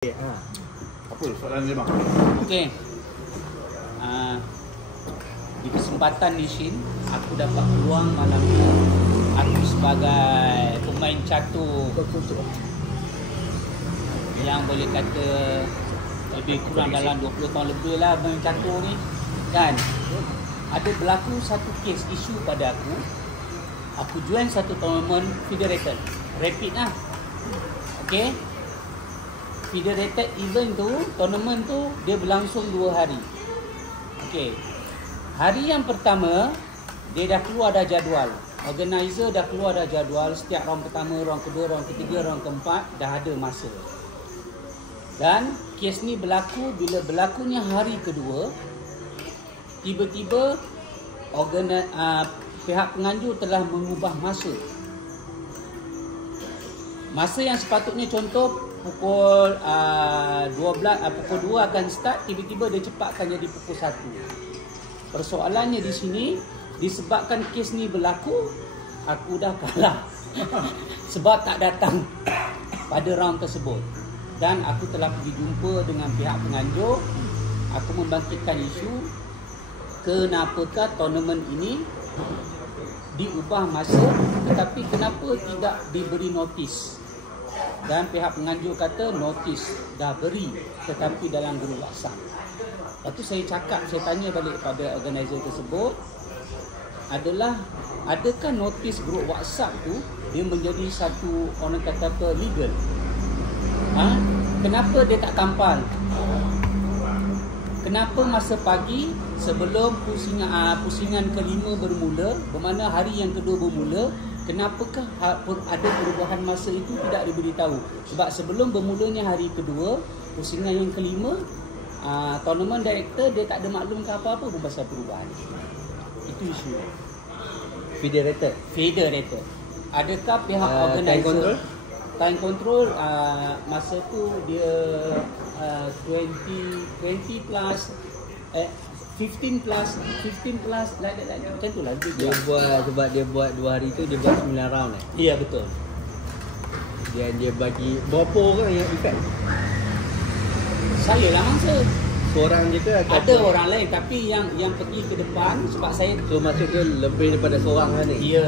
Apa soalan dia bang? Okey. Di kesempatan ni Shin, aku dapat peluang malam ni. Aku sebagai pemain catur yang boleh kata lebih kurang dalam 20 tahun lebih lah main catur ni. Dan ada berlaku satu kes isu pada aku. Aku join satu tournament federated, rapid lah. Okey. Federated event tu, tournament tu dia berlangsung 2 hari. Okey. Hari yang pertama dia dah keluar dah jadual. Organizer dah keluar dah jadual, setiap round pertama, round kedua, round ketiga, round keempat dah ada masa. Dan kes ni berlaku bila berlakunya hari kedua, tiba-tiba pihak penganjur telah mengubah masa. Masa yang sepatutnya contoh pukul 2 akan start, tiba-tiba dia cepatkan jadi pukul 1. Persoalannya di sini, disebabkan kes ni berlaku, aku dah kalah sebab tak datang pada round tersebut. Dan aku telah pergi jumpa dengan pihak penganjur. Aku membangkitkan isu, kenapakah tournament ini diubah masa, tetapi kenapa tidak diberi notis? Dan pihak penganjur kata notis dah beri, tetapi dalam grup WhatsApp. Lepas tu saya tanya balik pada organizer tersebut, adalah adakah notis grup WhatsApp tu dia menjadi satu orang kata apa legal? Kenapa dia tak kampal? Kenapa masa pagi sebelum pusingan kelima bermula, bermakna hari yang kedua bermula, kenapakah ada perubahan masa itu tidak diberitahu? Sebab sebelum bermulanya hari kedua, pusingan yang kelima, tournament director dia tak ada maklumkan apa-apa pun pasal perubahan. Itu isu. Federated. Adakah pihak organizer time control masa tu dia 20 plus 15 plus like macam tu lah dia buat. Sebab dia buat 2 hari tu dia buat 9 round Ya betul. Dia bagi berapa orang yang effect? Saya lah mangsa. Seorang je ke? Ada orang lain tapi yang pergi ke depan sebab saya. So maksudnya lebih daripada seorang lah ni? Ya.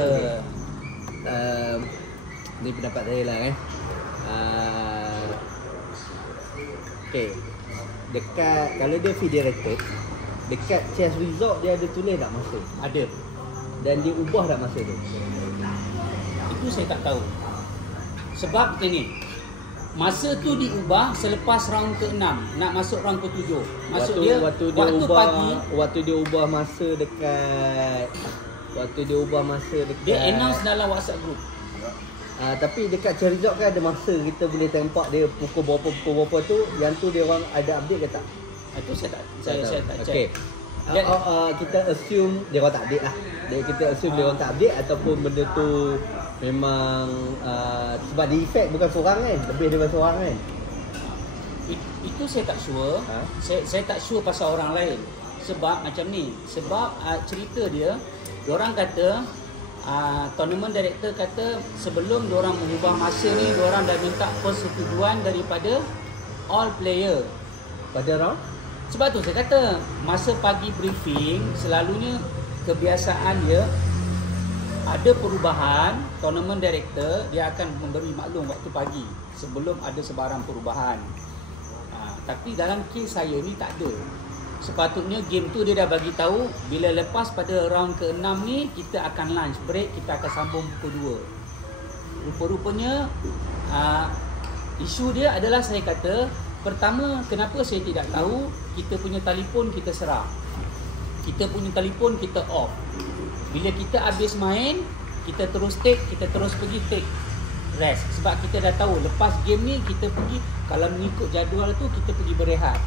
Ni pendapat saya lah okay. Dekat, kalau dia federated, dekat chess result dia ada tulis tak masa? Ada. Dan dia ubah tak masa tu? Itu saya tak tahu. Sebab ni masa tu diubah selepas round ke-6 nak masuk round ke-7. Maksud waktu dia ubah masa dekat dia announce dalam WhatsApp group. Tapi dekat chess result kan ada masa kita boleh tempat dia pukul berapa tu, yang tu dia orang ada update ke tak? Itu saya tak check. Okay. Kita assume dia orang tak update lah. Kita assume dia orang tak update ataupun benda tu memang sebab dia effect bukan seorang kan, lebih daripada seorang kan. Itu saya tak sure. Saya tak sure pasal orang lain. Sebab macam ni, sebab cerita dia, diorang kata tournament director kata sebelum diorang mengubah masa ni, diorang dah minta persetujuan daripada all player pada round. Sebab tu saya kata masa pagi briefing selalunya kebiasaan dia ada perubahan, tournament director dia akan memberi maklum waktu pagi sebelum ada sebarang perubahan. Tapi dalam kes saya ni tak ada. Sepatutnya game tu dia dah bagi tahu bila lepas pada round ke-6 ni kita akan lunch break, kita akan sambung pukul 2. Rupa-rupanya isu dia adalah saya kata, pertama kenapa saya tidak tahu, kita punya telefon kita serah. Kita punya telefon kita off. Bila kita habis main, kita terus take, kita terus pergi take rest. Sebab kita dah tahu lepas game ni kita pergi, kalau mengikut jadual tu kita pergi berehat.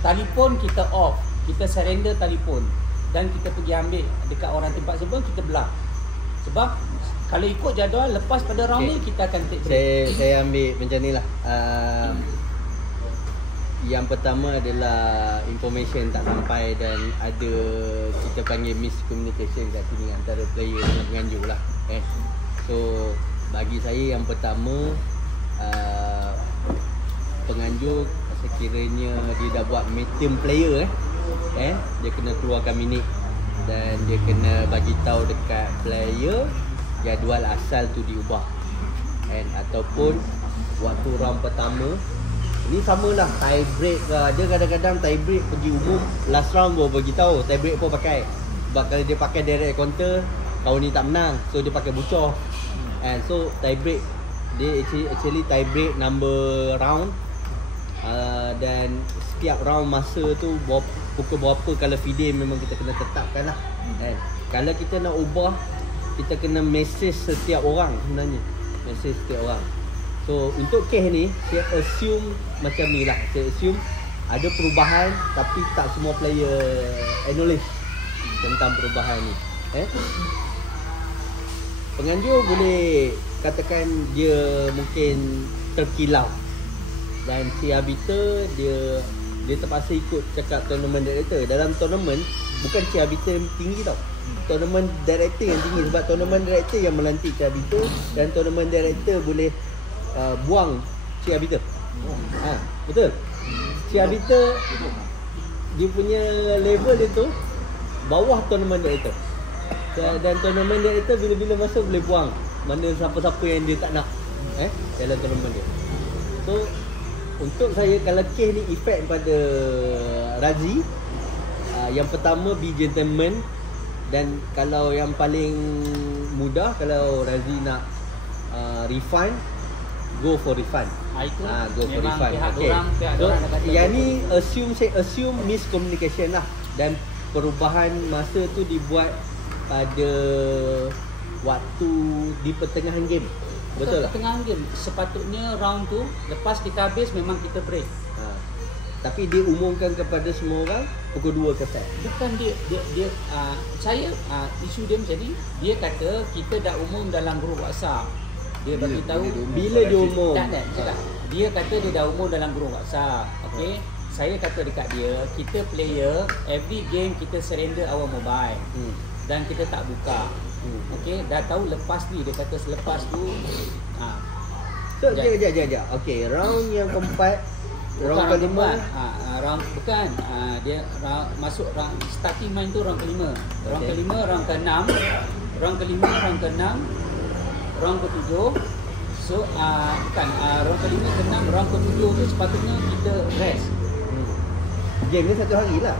Telefon kita off, kita surrender telefon dan kita pergi ambil dekat orang tempat sebelum kita belah. Sebab kalau ikut jadual lepas pada round ni kita akan take break. Saya ambil macam ni lah. Yang pertama adalah information tak sampai dan ada kita panggil miscommunication kat sini antara player dengan penganjur lah. So bagi saya yang pertama penganjur sekiranya dia dah buat medium player dia kena keluarkan minit dan dia kena bagi tahu dekat player jadual asal tu diubah. Ataupun waktu round pertama ni samalah tie break lah. Dia kadang-kadang tie break pergi umum last round baru bagi tahu tie break pun pakai. Sebab kalau dia pakai direct counter tahun ni tak menang, so dia pakai bucor. So tie break dia actually tie break number round dan setiap round masa tu pukul berapa kalau FIDE memang kita kena tetapkan lah. Kalau kita nak ubah, kita kena message setiap orang sebenarnya. Message setiap orang. So untuk kes ni saya assume macam ni lah. Saya assume ada perubahan tapi tak semua player acknowledge tentang perubahan ni. Penganjur boleh katakan dia mungkin terkilau. Dan si arbiter dia terpaksa ikut cakap tournament director. Dalam tournament bukan si arbiter yang tinggi tau. Tournament director yang tinggi, sebab tournament director yang melantik si arbiter dan tournament director boleh buang si arbiter. Betul. Si arbiter dia punya level dia tu bawah tournament director. Dan tournament director bila-bila masa boleh buang mana siapa-siapa yang dia tak nak dalam tournament dia. So untuk saya kalau kes ni efek pada Razi, yang pertama be gentleman. Dan kalau yang paling mudah, kalau Razi nak refund, go for refund. Go for refund. So yang ni saya assume miscommunication lah. Dan perubahan masa tu dibuat pada waktu di pertengahan game. Betul tak? Pertengahan game. Sepatutnya round tu lepas kita habis memang kita break. Tapi dia umumkan kepada semua orang pukul 2 ke set. Bukan dia saya isu dia macam ni. Dia kata kita dah umum dalam grup WhatsApp. Dia bagi tahu bila dia umum. Dia kata dia dah umum dalam grup WhatsApp. Okey. Saya kata dekat dia, kita player every game kita surrender our mobile. Dan kita tak buka. Okey, dah tahu lepas ni dia kata selepas tu So jap. Okey, round yang keempat, round kelima, round bukan dia masuk round starting main tu round kelima. Round kelima, round keenam, round kelima, round keenam, round ketujuh. So bukan round kelima, keenam, round ketujuh tu sepatutnya kita rest. Game ni 1 hari lah.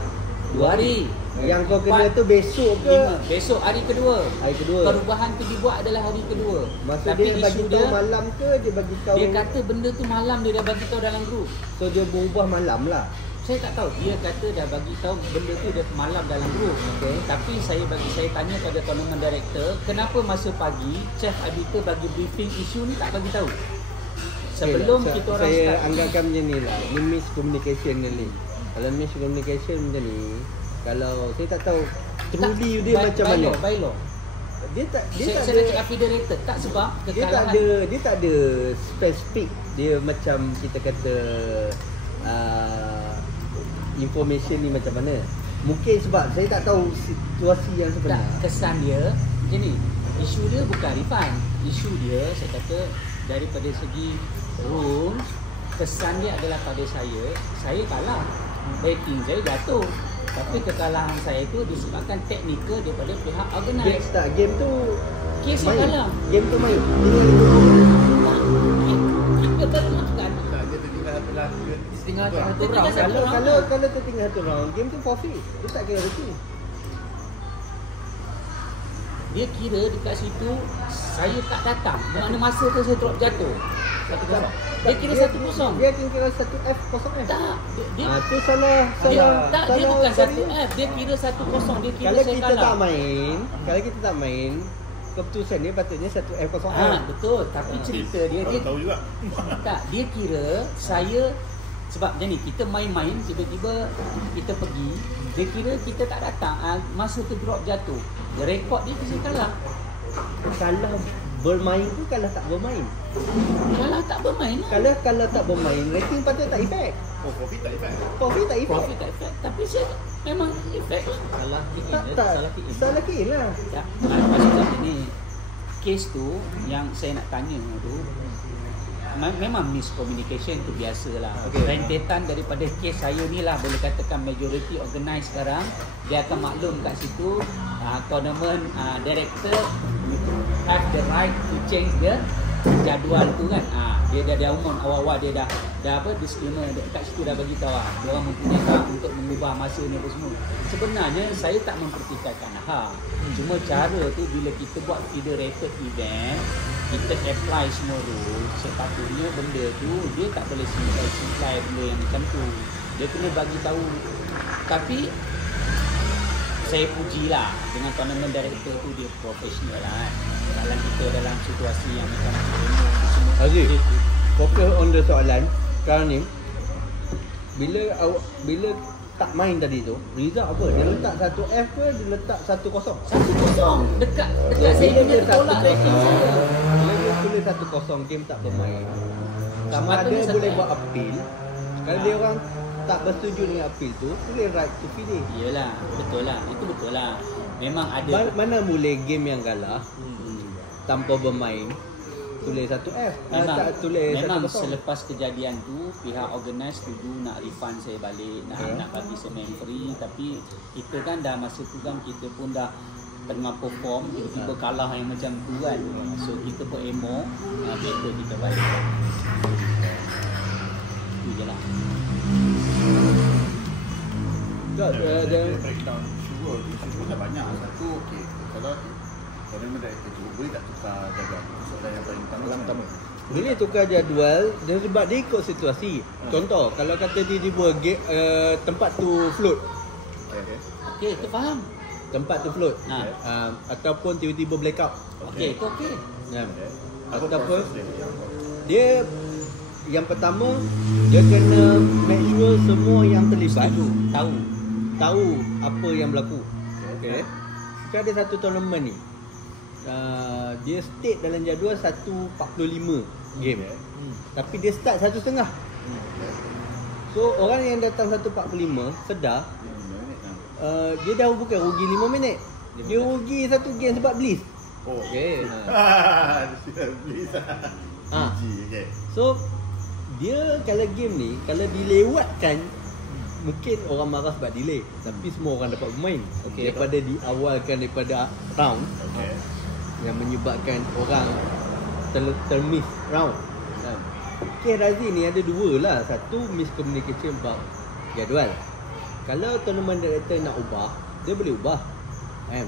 2 hari. Yang kau kena tu besok ke? 5. Besok hari kedua. Hari kedua. Perubahan tu dibuat adalah hari kedua. Masa tapi dia bagi tahu malam ke dia bagi tahu? Dia kata benda tu malam dia dah bagi tahu dalam grup. So dia berubah malam lah. Saya tak tahu. Dia kata dah bagi tahu benda tu dia malam dalam grup. Okey. Tapi saya tanya pada tournament director, kenapa masa pagi chief arbiter bagi briefing isu ni tak bagi tahu? Sebelum kita orang saya start. anggapkan macam ni lah. Ni miscommunication ni. Kalau miscommunication macam ni, kalau saya tak tahu truly dia macam mana. Bailo. Dia tak saya nak cakap federator tak sebab kekalahan. Dia tak ada spesifik. Dia macam kita kata information ni macam mana. Mungkin sebab saya tak tahu situasi yang sebenar. Kesan dia macam ni. Isu dia bukan refund. Isu dia saya kata daripada segi rules, kesan dia adalah pada saya kalah. Rating saya jatuh. Tapi kekalahan saya itu disebabkan teknikal daripada pihak organize. Game tu kes yang kalah. Game tu main. Kita teruskan. Dia tertinggal satu round. Kalau tertinggal satu round, game tu forfeit. Dia tak kira rating. Dia kira dekat situ saya tak datang. Mana masa tu saya drop jatuh. 1-0. Dia kira 1-0. Dia kira 1F kosong F. Tak. Dia tu salah. Dia bukan 1F. Dia kira 1-0. Dia kira kalau saya kita kalah. Kalau kita tak main, keputusan dia patutnya 1F kosong F. Betul. Tapi cerita dia tahu juga. Tak, dia kira saya sebab macam ni, kita main-main tiba-tiba kita pergi, dia kira kita tak datang, masa tu drop jatuh. Dia rekod dia kita kalah. Kalah bermain tu kalah tak bermain. Kalah tak bermain lah. Kalau tak bermain, rating patut tak efek. Profit tak efek. Profit tak efek. Profit tak efek. Tapi saya memang efek lah. Salah kill lah. Tak, maksud saya ni, kes tu yang saya nak tanya tu, memang miscommunication tu biasalah. Rentetan daripada kes saya ni lah, boleh katakan majority organize sekarang, dia akan maklum kat situ tournament director have the right to change the jadual tu kan. Dia dah umum awal-awal dia dah apa disclaimer kat situ dah bagi tahu dia orang mempunyai hak untuk mengubah masa ni apa semua. Sebenarnya saya tak mempertikaikan cuma cara tu bila kita buat federated event, kita apply semua rule, sepatutnya benda tu dia tak boleh simplify benda yang macam tu. Dia kena bagi tahu. Tapi saya pujilah dengan tournament director tu, dia profesional lah kan. Dalam kita dalam situasi yang macam Aziz, fokus on the soalan sekarang ni. Bila tak main tadi tu, result apa? Dia letak 1F ke dia letak 1-0? 1-0 dekat saya punya tolak rating saya. Bila dia tulis 1-0, game tak bermain. Sama ada boleh buat appeal. Kalau dia orang tak bersetuju dengan appeal tu, boleh right to finish. Iyalah, betul lah. Itu betul lah. Memang ada. Mana boleh game yang kalah tanpa bermain tulis 1F. Memang selepas kejadian tu pihak organize setuju nak refund saya balik, nak bagi saya main free, tapi kita kan dah masa tu kan kita pun dah tengah perform, tiba-tiba kalah yang macam tu kan. So kita pun emo, better kita balik. Itu je lah. breakdown syukur dah banyak. Satu, okay, kalau tournament dah itu boleh tak tukar jadual? Soalan yang paling utama. Boleh tukar jadual dan sebab dia ikut situasi. Contoh, kalau kata dia buat tempat tu float. Okey, itu faham. Tempat tu float. Ataupun tiba-tiba blackout. Okey, itu okey. Ataupun dia yang pertama dia kena make sure semua yang terlibat tahu apa yang berlaku. Okey. Kita ada satu tournament ni. Dia state dalam jadual 1.45 game. Tapi dia start 1.5. So orang yang datang 1.45 sedar dia dah bukan rugi 5 minit. Dia rugi satu game sebab blitz. Okey. Blitz. So dia kalau game ni kalau dilewatkan mungkin orang marah sebab delay, tapi semua orang dapat bermain. Daripada diawalkan daripada round yang menyebabkan orang termiss round. Okay, Razi ni ada dua lah. Satu, miscommunication about jadual. Kalau tournament director nak ubah, dia boleh ubah.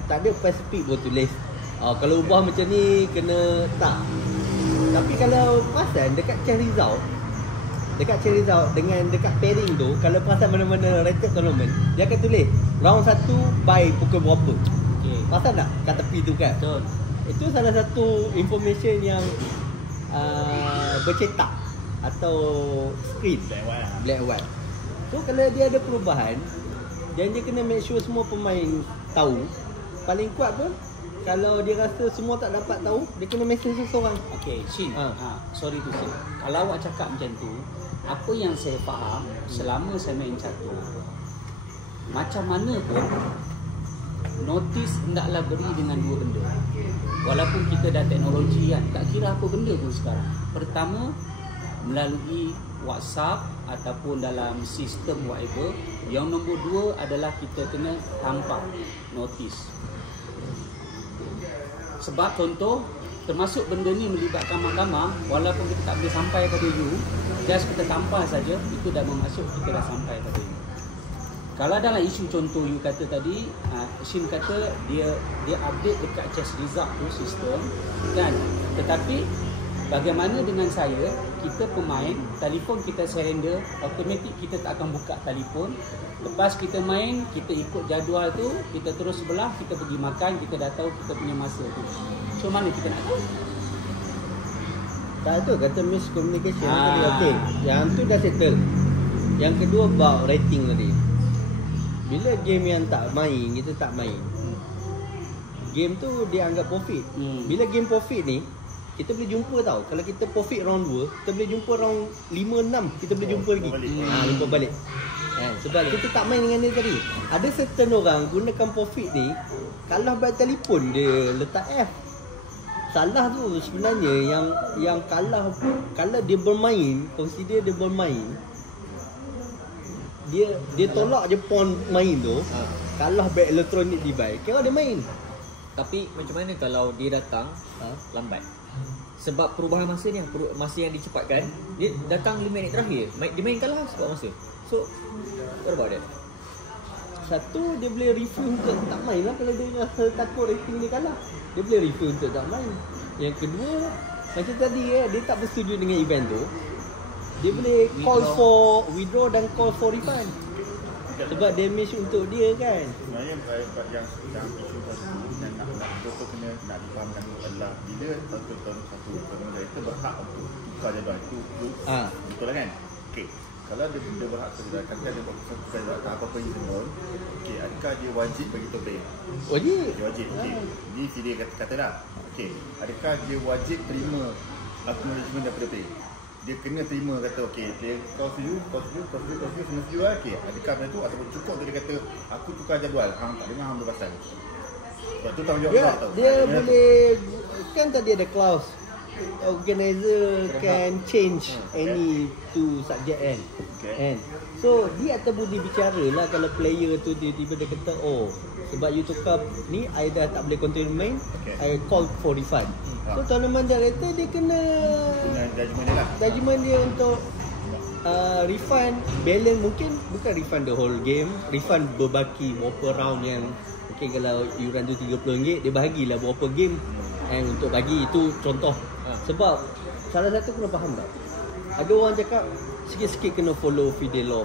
Tak ada spesifik pun tulis kalau ubah macam ni kena tak. Tapi kalau perasan dekat change result dengan dekat pairing tu, kalau perasan mana-mana rated tournament, dia akan tulis round 1 by pukul berapa. Perasan tak kat tepi tu kan? Betul. Itu salah satu information yang bercetak atau screen black and white. So kalau dia ada perubahan dan dia kena make sure semua pemain tahu. Paling kuat pun kalau dia rasa semua tak dapat tahu, dia kena message seseorang. Okey, Shin. Sorry tu Shin. Kalau awak cakap macam tu, apa yang saya faham selama saya main catur, macam mana pun notis hendaklah beri dengan dua benda. Walaupun kita dah teknologi kan, tak kira apa benda pun sekarang. Pertama, melalui WhatsApp ataupun dalam sistem whatever. Yang nombor dua adalah kita kena tampal notis. Sebab contoh, termasuk benda ni melibatkan mahkamah, walaupun kita tak boleh sampai pada you, just kita tampal saja, itu dah bermaksud kita dah sampai pada you. Kalau dalam isu contoh you kata tadi, Shin kata dia update dekat chess result tu sistem kan. Tetapi bagaimana dengan saya, kita pemain, telefon kita surrender, automatik kita tak akan buka telefon. Lepas kita main, kita ikut jadual tu, kita terus sebelah, kita pergi makan, kita dah tahu kita punya masa tu. So mana kita nak tahu? Tak ada kata miscommunication. Okey, yang tu dah settle. Yang kedua about rating tadi. Bila game yang tak main, kita tak main, game tu dia anggap profit. Bila game profit ni, kita boleh jumpa tau. Kalau kita profit round 2, kita boleh jumpa round 5-6, kita boleh jumpa lagi. Jumpa balik. Sebab kita tak main dengan dia tadi. Ada certain orang gunakan profit ni, kalah by telefon dia letak F. salah tu sebenarnya yang kalah kalau dia bermain, consider dia bermain, dia tolak je pawn main tu, kalah back electronic device, kira dia main. Tapi macam mana kalau dia datang lambat? Sebab perubahan masa ni, masa yang dicepatkan, dia datang 5 minit terakhir, dia main kalah sebab masa. So what about that? Satu, dia boleh review untuk tak main lah kalau dia rasa takut rating dia kalah. Dia boleh review untuk tak main. Yang kedua, macam tadi dia tak bersetuju dengan event tu, dia boleh call for withdraw dan call for refund. Sebab damage untuk dia kan. Sebenarnya yang isu satu yang nak betul kena nak difahamkan adalah bila satu tournament itu berhak untuk tukar jadual itu betul lah kan? Okey. Kalau dia berhak terjaga, kan dia berhak apa-apa yang dia okey, adakah dia wajib bagi player? Wajib. Dia wajib. Okey. Ni dia kata dah. Okey. Adakah dia wajib terima acknowledgement daripada player? Dia kena terima kata okey, player kau setuju semua setuju lah. Okey. Adakah benda tu ataupun cukup dia kata aku tukar jadual, hang tak dengar hang berpasal. Sebab tu tanggungjawab tau. Dia boleh, kan tadi ada clause organizer can change any to subject kan. Okay. So dia akan boleh bicara lah kalau player tu tiba-tiba dia kata sebab you tukar ni I dah tak boleh continue main, I call for refund. So tournament director dia kena judgement dia lah. Judgement dia untuk refund balance, mungkin bukan refund the whole game, refund berbaki berapa round yang mungkin kalau iuran tu RM30 dia bahagilah berapa game untuk bagi itu contoh. Sebab salah satu kena faham tak? Ada orang cakap sikit-sikit kena follow FIDE law.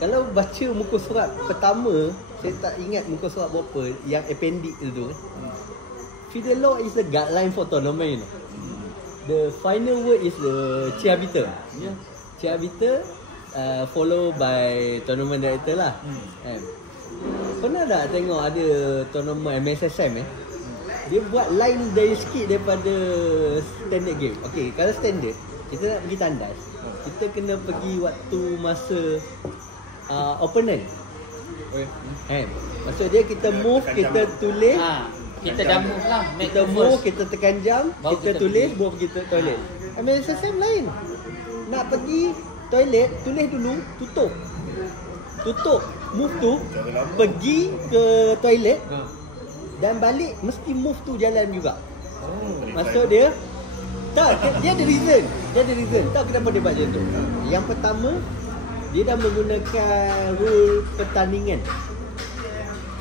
Kalau baca muka surat pertama, saya tak ingat muka surat berapa yang appendix tu. FIDE law is the guideline for tournament. The final word is the chair arbiter. Chair arbiter follow by tournament director lah. Pernah tak tengok ada tournament MSSM dia buat line dari sikit daripada standard game. Okay, kalau standard kita nak pergi tandas, kita kena pergi waktu masa opponent. Maksud dia kita move, kita tulis, kita dah move lah, kita move, kita tekan jam, kita tulis, baru pergi toilet. MSSM lain. Nak pergi toilet, tulis dulu, tutup, move tu, pergi ke toilet dan balik mesti move tu jalan juga. Maksud dia dia ada reason. Tak kenapa dia buat macam tu. Yang pertama, dia dah menggunakan rule pertandingan.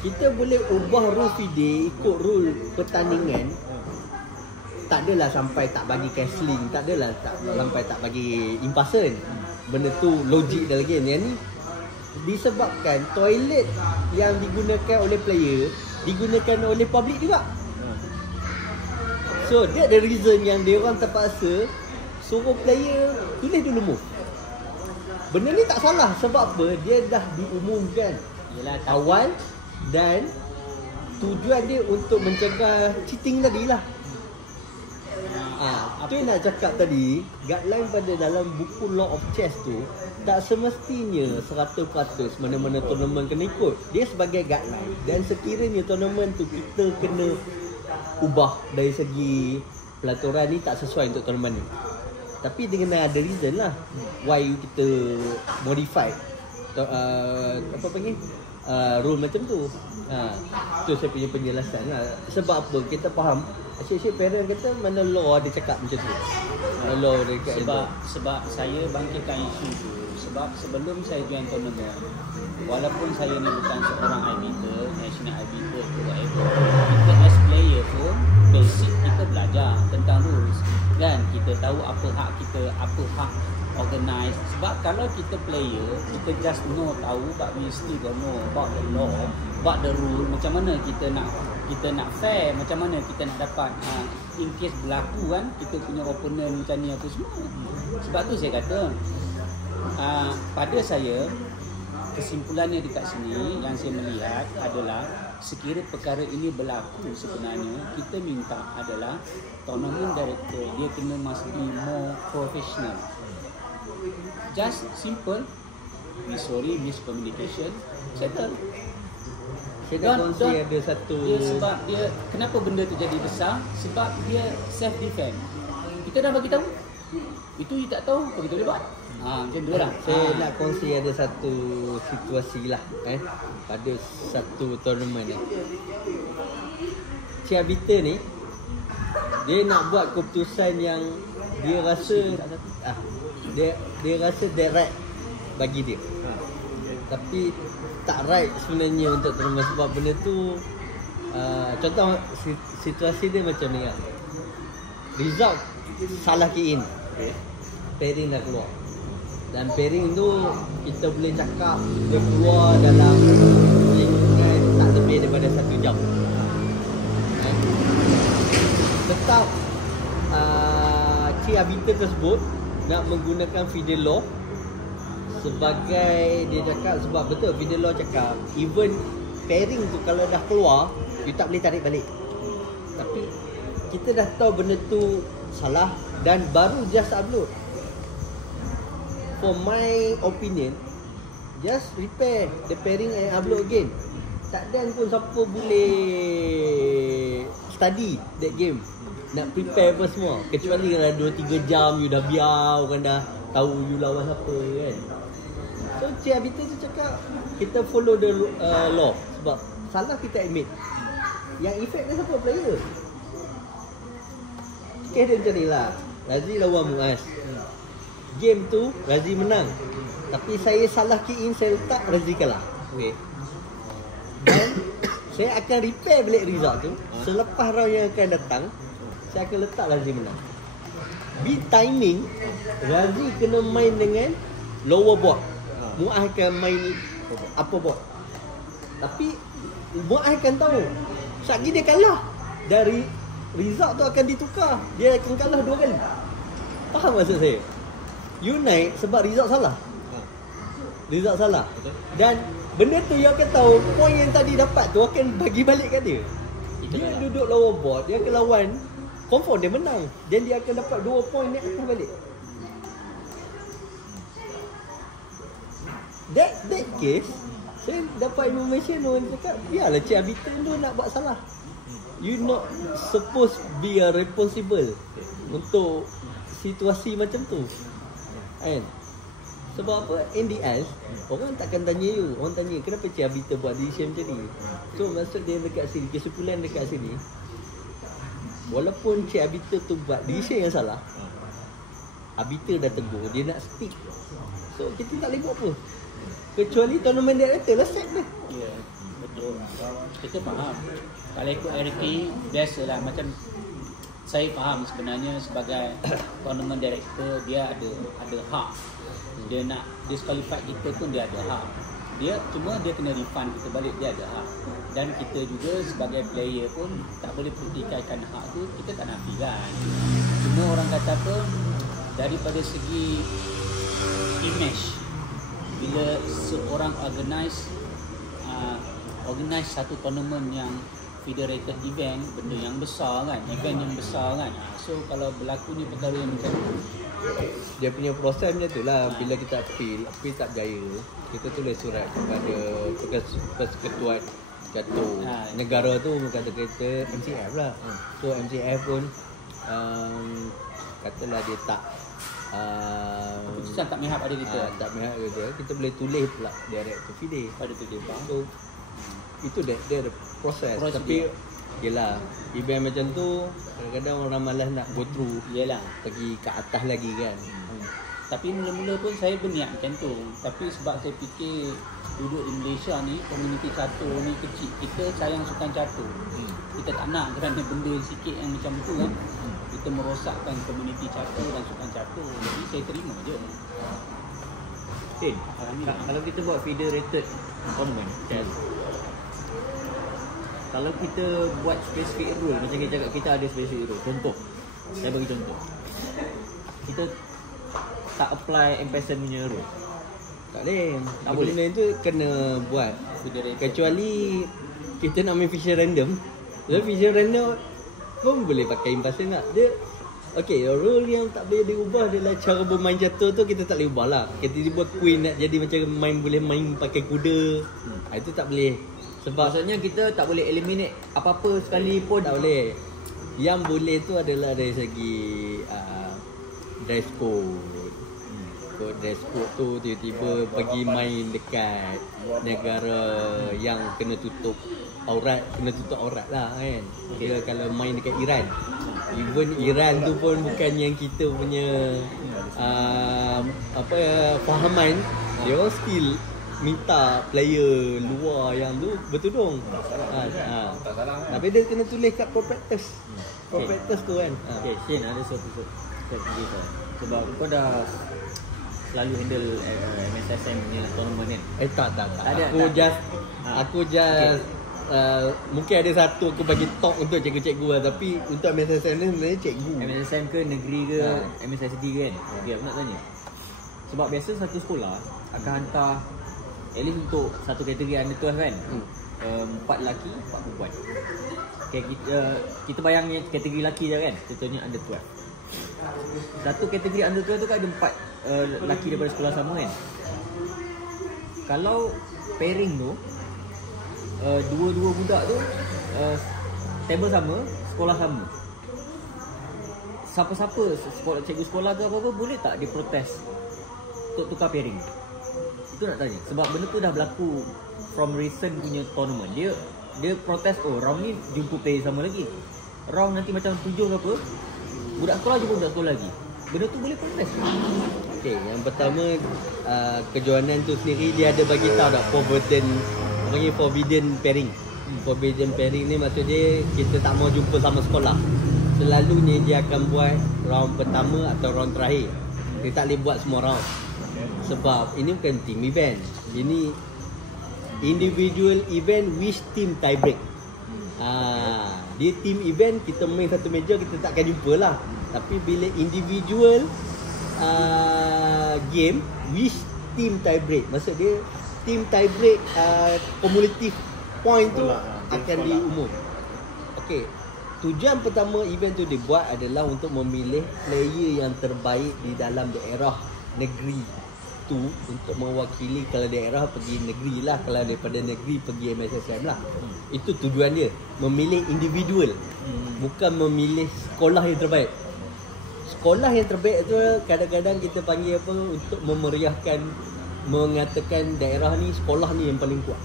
Kita boleh ubah rule FIDE ikut rule pertandingan. Tak adalah sampai tak bagi cancelling, tak adalah sampai tak bagi impasen. Benda tu logik dalam game. Yang ni disebabkan toilet yang digunakan oleh player digunakan oleh public juga. So dia ada reason yang dia orang terpaksa suruh player tulis dulu move. Benda ni tak salah sebab apa? Dia dah diumumkan awal dan tujuan dia untuk mencegah cheating tadi lah. Apa yang nak cakap tadi, guideline pada dalam buku Law of Chess tu tak semestinya 100% mana-mana tournament kena ikut. Dia sebagai guideline dan sekiranya tournament tu kita kena ubah dari segi pelaturan ni tak sesuai untuk tournament ni. Tapi dengan ada reason lah why kita modify apa panggil rule macam tu. Tu saya punya penjelasan lah. Sebab apa? Kita faham asyik-asyik parent kata mana law ada cakap macam tu. Law ada cakap sebab saya bangkitkan isu tu. Sebab sebelum saya join tournament, walaupun saya ni bukan seorang arbiter, national arbiter ke whatever, kita as player pun basic kita belajar tentang rules. Dan kita tahu apa hak kita, apa hak organize. Sebab kalau kita player, kita just tahu, but we still don't know about the law, about the rule. Macam mana kita nak fair, macam mana kita nak dapat in case berlaku kan kita punya opponent macam ni apa semua. Sebab tu saya kata pada saya kesimpulannya dekat sini yang saya melihat adalah sekiranya perkara ini berlaku sebenarnya kita minta adalah tournament director dia kena must be more professional. Just simple, we sorry miscommunication, settle. Saya nak kongsi ada satu dia sebab dia kenapa benda tu jadi besar, sebab dia self defense. Kita dah bagi tahu. Itu you tak tahu, apa kita boleh buat? Macam tu lah. Saya nak kongsi ada satu situasi lah pada satu tournament ni. Cik Abita ni dia nak buat keputusan yang dia rasa dia rasa that right bagi dia. Tapi tak right sebenarnya untuk tournament sebab benda tu contoh situasi dia macam ni lah. Result salah key in. Pairing dah keluar. Dan pairing tu kita boleh cakap dia keluar dalam tak lebih daripada 1 jam. Tetap Cik Abita tersebut nak menggunakan Fidel Law sebagai dia cakap, sebab betul Fidel Law cakap even pairing tu kalau dah keluar you tak boleh tarik balik. Tapi kita dah tahu benda tu salah dan baru just upload. For my opinion, just repair the pairing and upload again. Tak ada pun siapa boleh study that game, nak prepare apa semua. Kecuali kalau 2-3 jam you dah biar, orang dah tahu you lawan siapa kan. So Cik Abita tu cakap kita follow the law. Sebab salah kita admit. Yang effect dia siapa? Player. Kes dia macam ni lah. Razi lawan Muaz. Game tu Razi menang. Tapi saya salah key in, saya letak Razi kalah. Okay. Dan saya akan repair balik result tu. Selepas round yang akan datang, saya akan letak Razi menang. Beat timing, Razi kena main dengan lower board. Muaz akan main upper board. Tapi Muaz akan tahu sekali dia kalah, dari result tu akan ditukar. Dia akan kalah 2 kali. Faham maksud saya? You naik sebab result salah. Result salah. Dan benda tu you akan tahu point yang tadi dapat tu akan bagi balik kat dia. Dia duduk lower board, dia akan lawan, confirm dia menang. Dan dia akan dapat 2 point dia akan balik. That case, saya dapat information orang cakap, biarlah Cik Abita tu nak buat salah. You not supposed be a responsible untuk situasi macam tu. Kan? Sebab apa? In the end, orang takkan tanya you. Orang tanya, kenapa Cik Abita buat decision macam ni? So maksud dia dekat sini, kesimpulan dekat sini, walaupun Cik Abita tu buat decision yang salah, Abita dah tegur, dia nak speak. So kita tak boleh buat apa. Kecuali tournament director lah set dia. Ya, betul. Kita faham. Kalau ikut RK, biasalah macam saya faham sebenarnya sebagai tournament director, dia ada hak. Dia nak disqualify kita pun dia ada hak. Dia cuma dia kena refund kita balik, dia ada hak. Dan kita juga sebagai player pun tak boleh pertikaikan hak tu, kita tak nafikan. Cuma orang kata apa, daripada segi image, bila seorang organize satu tournament yang federated event, benda yang besar kan, event yang besar kan. So kalau berlaku ni perkara yang macam tu, dia punya proses macam tu lah. Bila kita appeal tak berjaya, kita tulis surat kepada persekutuan jatuh negara tu, kata MCF lah. So MCF pun katalah dia tak keputusan tak mihak pada kita. Tak mihak kita, kita boleh tulis pula direct to FIDE pada tu dia faham. So itu dia ada proses. Tapi yelah, event macam tu kadang-kadang orang malas nak go through, yelah, pergi ke atas lagi kan. Tapi mula-mula pun saya berniat macam tu. Tapi sebab saya fikir duduk di Malaysia ni, komuniti catur ni kecil, kita sayang sukan catur. Kita tak nak kerana benda sikit yang macam tu kan, kita merosakkan komuniti catur dan sukan catur. Jadi saya terima je. Kalau kita buat federated tournament kan, kalau kita buat specific rule, macam kita cakap kita ada specific rule. Contoh, saya bagi contoh, kita tak apply MPSN punya rule. Tak boleh. Tak boleh. Benda tu kena buat Federated. kecuali kita nak main vision random. Kalau vision random pun boleh pakai MPSN tak. Dia okay, rule yang tak boleh diubah adalah cara bermain catur tu, kita tak boleh ubah lah. Kita buat queen nak jadi macam boleh main pakai kuda, itu tak boleh. Sebab Maksudnya kita tak boleh eliminate apa-apa sekali pun. tak boleh. Yang boleh tu adalah dari segi dress code. Kod dress code tu tiba-tiba pergi main dekat negara yang kena tutup aurat lah kan. Dia kalau main dekat Iran, even Iran tu pun bukan yang kita punya fahaman, dia orang still minta player luar yang tu bertudung. Tak salah kan. Tapi dia kena tulis kat prospectus. Prospectus tu kan. Okay, Shane ada satu strategi kau. Sebab kau dah selalu handle MSSM punya tournament kan. Tak. Ada, Aku just mungkin ada satu aku bagi talk untuk cikgu-cikgu lah. Tapi untuk MSSM ni sebenarnya cikgu. MSSM ke negeri ke MSSD ke kan. Okay, aku nak tanya. Sebab biasa satu sekolah akan hantar at least untuk satu kategori under 12 kan. 4 lelaki, 4 perempuan. Okay, kita bayang yang kategori lelaki je kan. Contohnya under 12. Satu kategori under 12 tu kan ada 4 lelaki daripada sekolah sama kan. Kalau pairing tu dua-dua budak tu table sama, sekolah sama. Siapa-siapa cikgu sekolah ke apa-apa boleh tak dia protes untuk tukar pairing? Itu nak tanya. Sebab benda tu dah berlaku from recent punya tournament. Dia protes, round ni jumpa player sama lagi. Round nanti macam 7 ke apa, budak sekolah jumpa budak sekolah lagi. Benda tu boleh protes ke? Okay, yang pertama kejohanan tu sendiri dia ada bagi tahu tak forbidden pairing. Forbidden pairing ni maksudnya kita tak mau jumpa sama sekolah. Selalunya dia akan buat round pertama atau round terakhir. Dia tak boleh buat semua round. Sebab ini bukan team event. Ini individual event which team tie break. Dia team event, kita main satu meja kita tak akan jumpa lah. Tapi bila individual game which team tie break, maksud dia team tie break cumulative point tu akan diumum. Okey. Tujuan pertama event tu dibuat adalah untuk memilih player yang terbaik di dalam daerah negeri tu untuk mewakili. Kalau daerah pergi negeri lah, kalau daripada negeri pergi MSSM lah. Itu tujuan dia, memilih individual, bukan memilih sekolah yang terbaik. Sekolah yang terbaik tu kadang-kadang kita panggil apa, untuk memeriahkan, mengatakan daerah ni, sekolah ni yang paling kuat.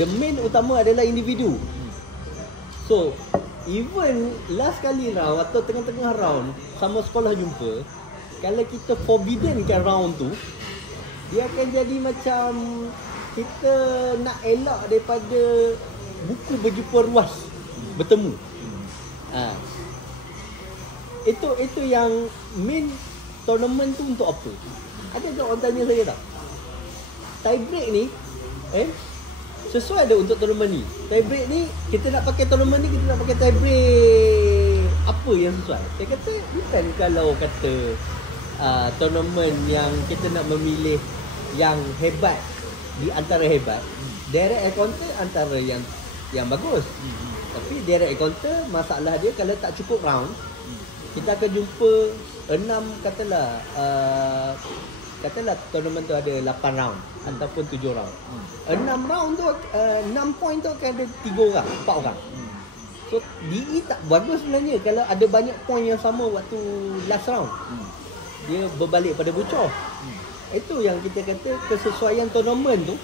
The main utama adalah individu. So even last kali round atau tengah-tengah round sama sekolah jumpa, kalau kita forbidden kan round tu, dia akan jadi macam kita nak elak daripada buku berjumpa ruas bertemu. Itu yang main tournament tu untuk apa? Ada tak orang tanya saya tak? Tie break ni sesuai ada untuk tournament ni. Tie break ni kita nak pakai tournament ni, kita nak pakai tie break apa yang sesuai? Saya kata bukan kalau kata tournament yang kita nak memilih yang hebat di antara hebat, direct encounter antara yang bagus. Tapi direct encounter masalah dia kalau tak cukup round, kita akan jumpa 6 katalah tournament tu ada 8 round ataupun 7 round. 6 round tu 6 point tu akan ada 3 orang, 4 orang. So DE tak bagus sebenarnya kalau ada banyak point yang sama waktu last round. Dia berbalik pada bocor. Itu yang kita kata kesesuaian tournament tu.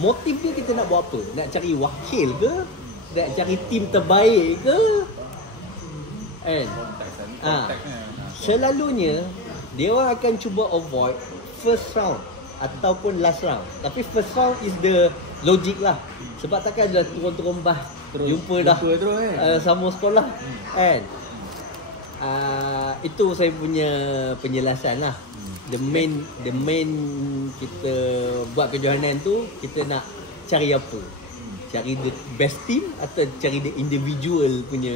Motif dia kita nak buat apa? Nak cari wakil ke? Nak cari tim terbaik ke? Selalunya dia orang akan cuba avoid first round ataupun last round. Tapi first round is the logic lah. Sebab takkan dah turun-turun bas jumpa dah sama sekolah kan. Itu saya punya penjelasan lah. The main kita buat kejohanan tu, kita nak cari apa? Cari the best team atau cari the individual punya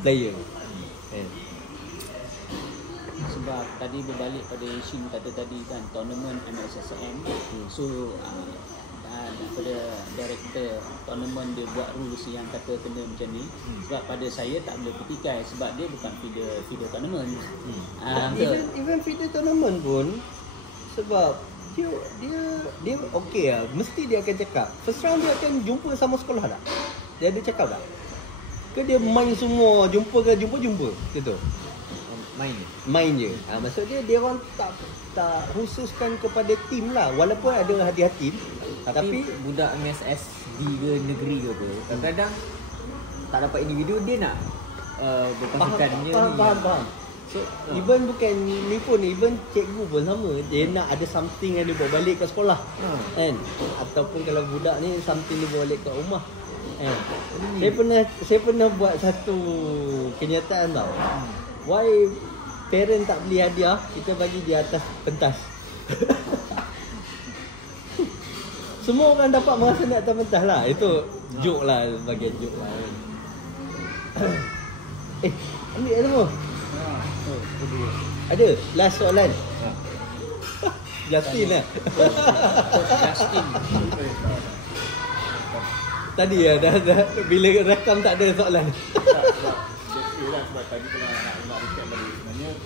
player? Sebab tadi berbalik pada Shin kata tadi kan, tournament MSSM. So daripada director tournament dia buat rules yang kata kena macam ni. Sebab pada saya tak boleh petikai sebab dia bukan feeder tournament. Even feeder tournament pun, sebab dia okey lah. Mesti dia akan cakap. First round dia akan jumpa sama sekolah tak? Dia ada cakap tak? Ke dia main semua, jumpa gitu. Main je. Maksud dia orang tak khususkan kepada tim lah. Walaupun ada hadiah tim, Tapi budak MSSD ke negeri ke apa, kadang-kadang tak dapat individu, dia nak berpasukan punya ni. Faham. So, even bukan ni pun, even cikgu pun sama. Dia nak ada something yang dia bawa balik ke sekolah, kan? Ataupun kalau budak ni something dia bawa balik ke rumah, kan? Saya pernah buat satu kenyataan tau. Why parent tak beli hadiah, kita bagi di atas pentas. Semua orang dapat merasa nak atas pentas lah. Itu joke lah, bagian joke lah, kan? Ambil semua. Ada last soalan. Justin lah. Justin. Tadi ya dah bila rakam tak ada soalan. Okey lah, sebab tadi kalau nak recap balik,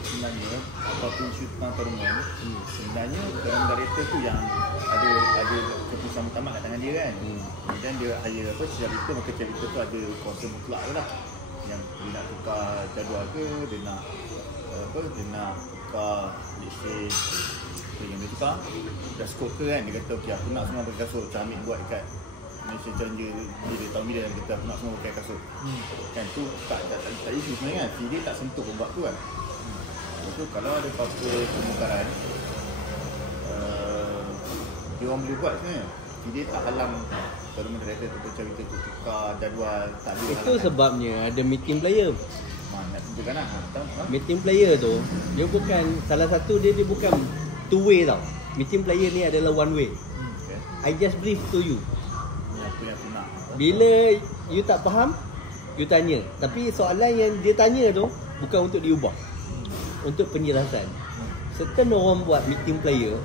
sebenarnya apapun shootdown tournament, sebenarnya tournament director tu yang ada keputusan utama kat tangan dia kan. Dan dia hire cerita, maka cerita tu ada kuasa mutlak lah. Yang dia nak tukar jadual ke, dia nak dia nak tukar, let's say yang dia tukar dah skop ke kan, dia kata okey aku nak semua pakai kasut, macam Hamid buat dekat Malaysia Challenger dia tahun bila dia kata aku nak semua pakai kasut, kan tu tak isu sebenarnya kan, dia tak sentuh obat tu kan. So kalau ada apa-apa pemukaran dia orang boleh buat sebenarnya, dia tak halang tournament director tu cerita tu tukar jadual, tak ada Itu sebabnya ada meeting player. nak tunjukkan lah. Meeting player tu dia bukan, salah satu dia bukan two way tau. Meeting player ni adalah one way. Okay. I just brief to you. Ni apa yang aku nak. Bila you tak faham, you tanya. Tapi soalan yang dia tanya tu bukan untuk diubah, untuk penjelasan. Certain orang buat meeting player,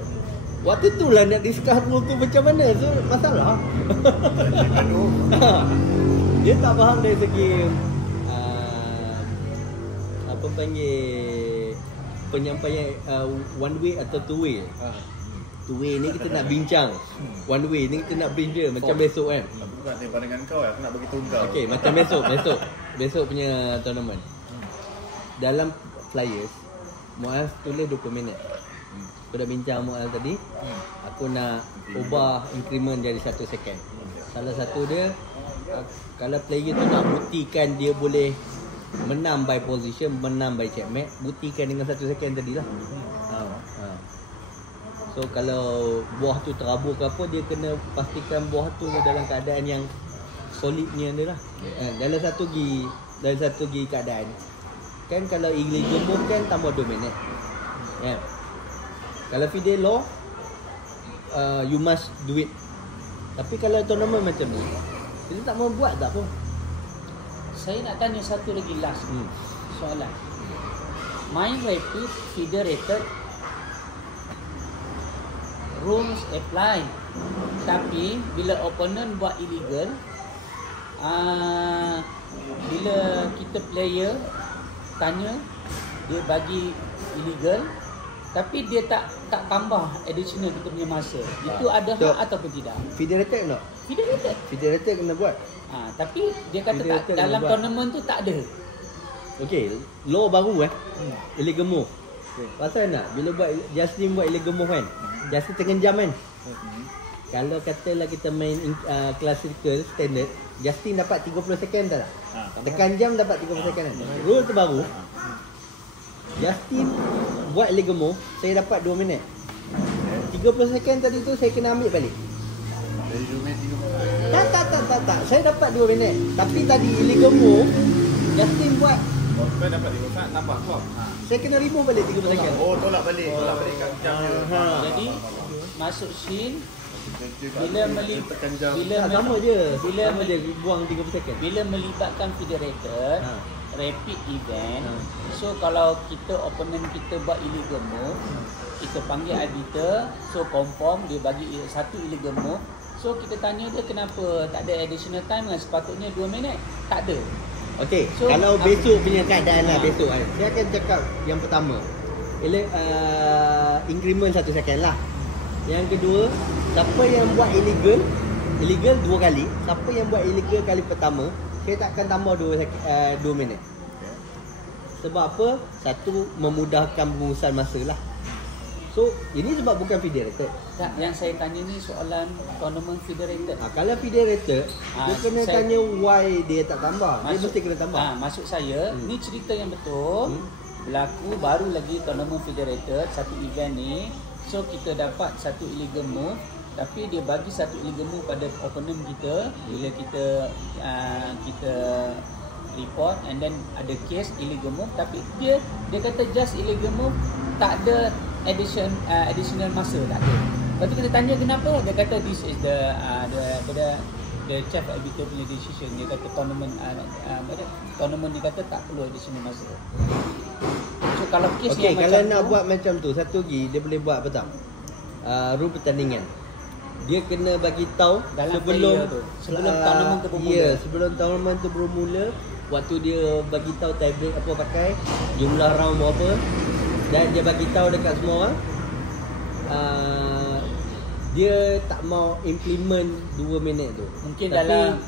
waktu tu lah nak discuss rule tu macam mana. So masalah. Dia tak faham dari segi apa panggil penyampaian one way atau two way. Two way ni kita nak bincang, one way ni kita nak brief dia macam besok kan. Aku bukan dari pandangan kau, aku nak bagi tahu kau. Okey, macam besok punya tournament. Dalam flyers Muaz tulis 20 minit. Aku dah bincang Muaz tadi. Aku nak ubah increment jadi 1 second. Salah satu dia, kalau player tu nak buktikan dia boleh menang by position, menang by checkmate, buktikan dengan 1 second tadi lah. So kalau buah tu terabur ke apa, dia kena pastikan buah tu dalam keadaan yang solidnya dia lah. Dalam satu gi keadaan. Kan kalau illegal move kan tambah 2 minit. Kalau FIDE law, you must do it. Tapi kalau tournament macam ni, kita tak mau buat tak pun. Saya nak tanya satu lagi last soalan. Main rapid federated, rules apply. Tapi bila opponent buat illegal, bila kita player tanya, dia bagi illegal, tapi dia tak tambah additional kita punya masa. Itu ada hak ataupun tidak? Federated tak? Federated. Federated kena buat. Tapi dia kata tak, dalam tournament tu tak ada. Okey, law baru illegal move. Pasal nak bila buat Justin buat illegal move kan, Justin tengah jam kan. Kalau katalah kita main classical standard, Justin dapat 30 second tak? Tekan jam dapat 30 second kan. Rule terbaru, Justin buat illegal move, saya dapat 2 minit. 30 second tadi tu saya kena ambil balik. Dari 2 minit 30. Tak. Saya dapat 2 minit. Tapi tadi illegal move, Justin buat, Kau dapat 30 saat nampak kau. saya kena remove balik 30 second. Tolak balik kat jam dia. Jadi masuk scene, bila tekan jam. Sama je. Sama je buang 30 second. bila melibatkan federated rapid event, so kalau kita opponent kita buat illegal move, kita panggil arbiter, so confirm dia bagi satu illegal move, so kita tanya dia kenapa tak ada additional time kan, sepatutnya 2 minit, tak ada. Okey, So, kalau besok punya keadaan lah, besok kan, saya akan cakap yang pertama, increment 1 second lah. Yang kedua, siapa yang buat illegal 2 kali. Siapa yang buat illegal kali pertama, saya takkan tambah 2 minit. Sebab apa? Satu, memudahkan pengurusan masa lah. So, ini sebab bukan federated. Tak, yang saya tanya ni soalan tournament federated. Kalau federated, dia kena tanya why dia tak tambah. Dia mesti kena tambah. Maksud saya, ni cerita yang betul. Berlaku baru lagi tournament federated, satu event ni. So, kita dapat satu illegal move. Tapi dia bagi satu illegal move pada opponent kita. Bila kita report and then ada case illegal move, tapi dia kata just illegal move, tak ada additional masa, tak ada. Lepas tu kita tanya kenapa, dia kata this is the chief arbiter punya decision. Dia kata tournament dia kata tak perlu additional masa. So kalau case yang kalau macam nak tu, buat macam tu, satu lagi dia boleh buat apa tak? Rule pertandingan. Dia kena bagi tahu sebelum tournament tu bermula. Ya, sebelum tournament tu bermula, waktu dia bagi tahu tablet apa pakai, jumlah round berapa, dan dia bagi tahu dekat semua orang. Dia tak mau implement 2 minit tu. mungkin tapi dalam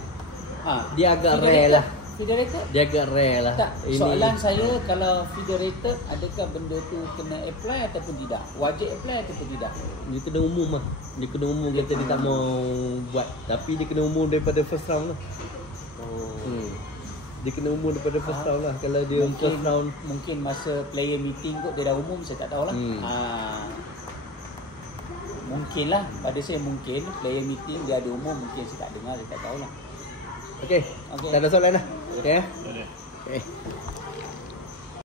dia agak rare lah. federated. Dia agak rare lah. Tak, soalan saya kalau federated, adakah benda tu kena apply ataupun tidak? Wajib apply ataupun tidak? Dia kena umum lah. Dia kena umum, kata dia tak mau buat. Tapi dia kena umum daripada first round lah. Dia kena umum daripada first round lah. Kalau dia first round, mungkin masa player meeting kot dia dah umum, saya tak tahulah. Mungkin lah, pada saya mungkin player meeting dia ada umum, mungkin saya tak dengar, saya tak tahulah. Okay. Tak ada soalan dah. Okay. Boleh. Okay.